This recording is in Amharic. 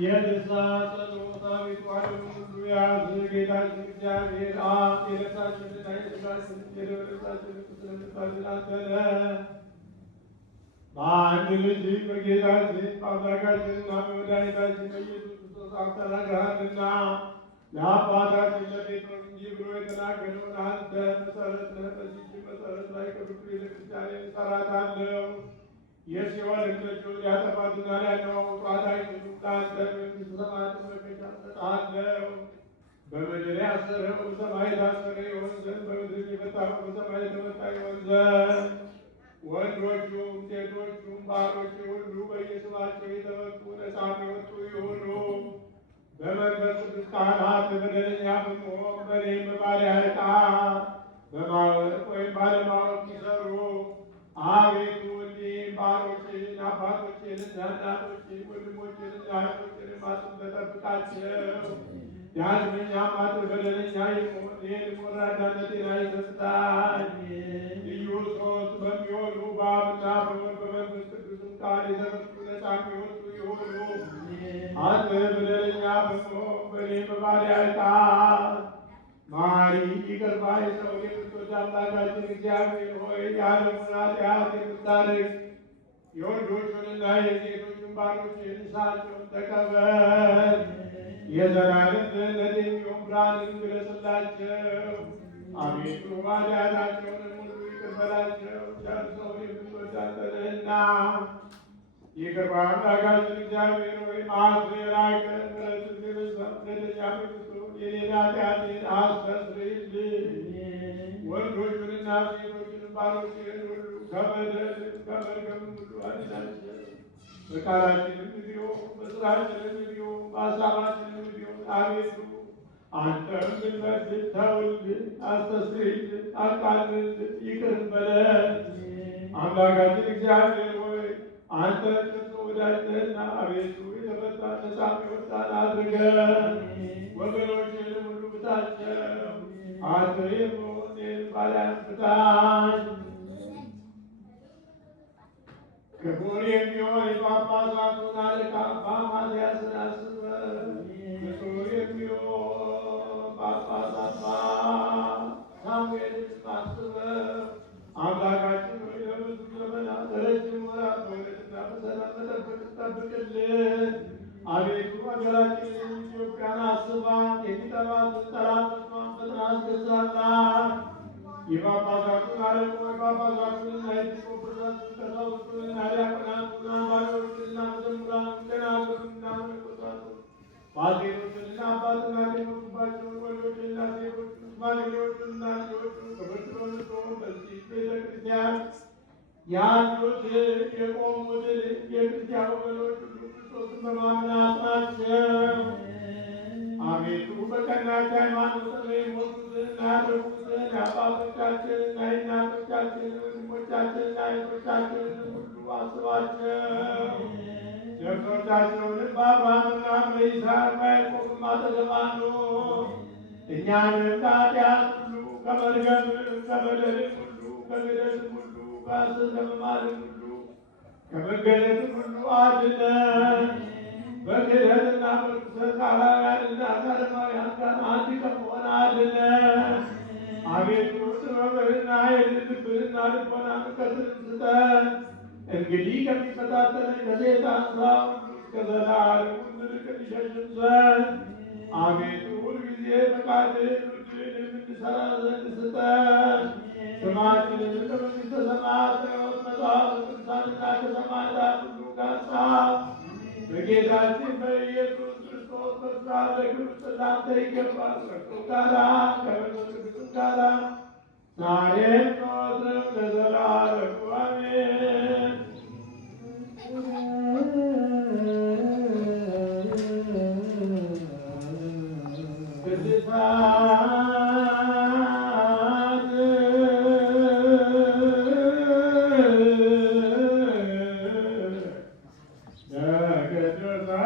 የንስሐ ጸሎታዊቷ ሁሉ ያዝ ጌታችን እግዚአብሔር አብ የነፍሳችንና የሥጋችን የደረሳችንን ስለምታድን አንተነ በአንድ ልጅ በጌታችን በአምላካችንና በመድኃኒታችን በኢየሱስ ክርስቶስ አምተናግረሃልና ለአባታችን ለጴጥሮስ እንዲህ ብሎ የተናገረውን አንተ መሠረት ነህ። በዚህች መሠረት ላይ ቅዱስ ቤተክርስቲያን እሠራታለሁ። የሲኦል ደጆች ሊያጠፏትና ሊያነዋውጧት አይችሉም። ለአንተ መንግሥተ ሰማያትን መክፈቻ እሰጥሃለሁ። በምድር ያሰረው በሰማይ የታሰረ ይሆን ዘንድ፣ በምድር የፈታው በሰማይ የተፈታ ይሆን ዘንድ። ወንዶቹም ሴቶቹም ባሮች ሁሉ በየስማቸው የተፈቱ ነፃም የወጡ ይሁኑ። በመንፈስ ቅዱስ ካህናት በደለኛ በመሆን በእኔም በባሪያህ ዕቃ በማወቅ ወይም ባለማወቅ ይሠሩ። አቤቱ እኒህን ባሮችህን አባቶችህንና እናቶችህን ወንድሞችህንና እህቶችህን አጽንተህ ጠብቃቸው። ዳግመኛም አንተ በደለኛ ይህን ወራዳነቴን አይሰስታኝ። ልዩ ሦስት በሚሆኑ በአብና በወልድ በመንፈስ ቅዱስም ቃል የተፈቱ ነፃም የወጡ ይሁኑ። አንተ በደለኛ በመሆን በእኔ በባሪያህ ዕቃ ማሪ ይቅር ባይ ሰው የክርስቶስ አምላካችን እግዚአብሔር ሆይ የዓለሙን ኃጢአት የምታርቅ የወንዶቹንና የሴቶቹን ባሮችህን ንስሐቸውን ተቀበል። የዘላለም ድኅነት የሚሆን ብርሃንን ግለጽላቸው። አቤቱ ኃጢአታቸውንም ሁሉ ይቅር በላቸው። ቸር ሰውን የምትወድ አንተ ነህና ይቅር ባይ አምላካችን እግዚአብሔር ሆይ መዓትህ የራቀ ምሕረትህ የበዛ በደለኛ ብትሆን የኔን ኃጢአቴን አስተስርይልኝ። ወንዶቹንና ሴቶቹንም ባሮችህን ሁሉ ከበደልም ከመርገምም ሁሉ አድናቸው። በቃላችንም ቢሆን በሥራችንም ቢሆን በሐሳባችንም ቢሆን አቤቱ አንተም ብንበድል ተውልን፣ አስተስርይልን፣ አቃልልን፣ ይቅር በለን። አምላካችን እግዚአብሔር ሆይ አንተ ፍጹም ወዳጅ ነህና አቤቱ የተፈታ ነፃም የወጣን አድርገን። ወገኖችህንም ሁሉ ፍታቸው። አንተ የምሆን እኔን ባሪያህን ፍታኝ። ክቡር የሚሆን የጳጳሳቱን አለቃ አባ ማትያስን አስበን። ክቡር የሚሆን ጳጳስ አባ ሳሙኤልን አስበን። አምላካችን ሆይ ለብዙ ዘመናት ረጅም ወራት በእውነትና በሰላም መጠበቅ ጠብቅልን። አቤቱ ሀገራችንን ኢትዮጵያን አስባት። የሚጠሏትን ጠላቶቿን ፈጥና አስገዛላት። የጳጳሳቱን አለቆች ጳጳሳቱንና ኤጲስቆጶሳቱን ቀሳውስቱንና ዲያቆናቱን አንባቢዎችንና መዘምራኑን ደናግሉንና መነኮሳቱን ባልቴቶችንና አባትና የሞቱባቸውን ወንዶችንና ሴቶችን ሽማግሌዎችንና ልጆቹን ክብርት በምትሆን በዚህች ቤተ ክርስቲያን ያሉትን የቆሙትን የክርስቲያን ወገኖች ሁሉ ክርስቶስን በማመን አጽናቸው። አቤቱ በቀናች ሃይማኖት የሞቱትንና ያደረጉትን የአባቶቻችንና የእናቶቻችንን ወንድሞቻችንና እህቶቻችንን ሁሉ አስባቸው። ጀግኖቻቸውንም በአብርሃምና በይስሐቅ በያዕቆብም አጠገብ አኑር። እኛንም ከኃጢአት ሁሉ ከመርገምም ከበደልም ሁሉ ከግደልም ሁሉ ከሐሰት ከመማልም ሁሉ ከመገለጥም ሁሉ አድነን። በክህደትና በርኩሰት ከአላውያንና ከአረማውያን ጋር አንድ ከመሆን አድነን። አቤቱ ጥበብህና ኃይልን ልብህና ልቦና እውቀትን ስጠን። እንግዲህ ከሚፈታተነን ከሰይጣን ሥራ ሁሉ እስከ ዘላለሙ እንርቅ እንሸሽም ዘንድ አቤቱ ሁልጊዜ ፈቃድህን ውድህን የምንሠራ ዘንድ ስጠን። ስማችንን በመንግሥተ ሰማያት በሕይወት መጽሐፍ ቅዱሳንና ከሰማዕታት ሁሉ ጋር ጻፍ። በጌታችን በኢየሱስ ክርስቶስ በሥራ ለክብር ላንተ ይገባል። ከእርሱ ጋራ ከመንፈስ ቅዱስ ጋራ ዛሬም ዘወትርም ለዘላለሙ አሜን። ቅድስት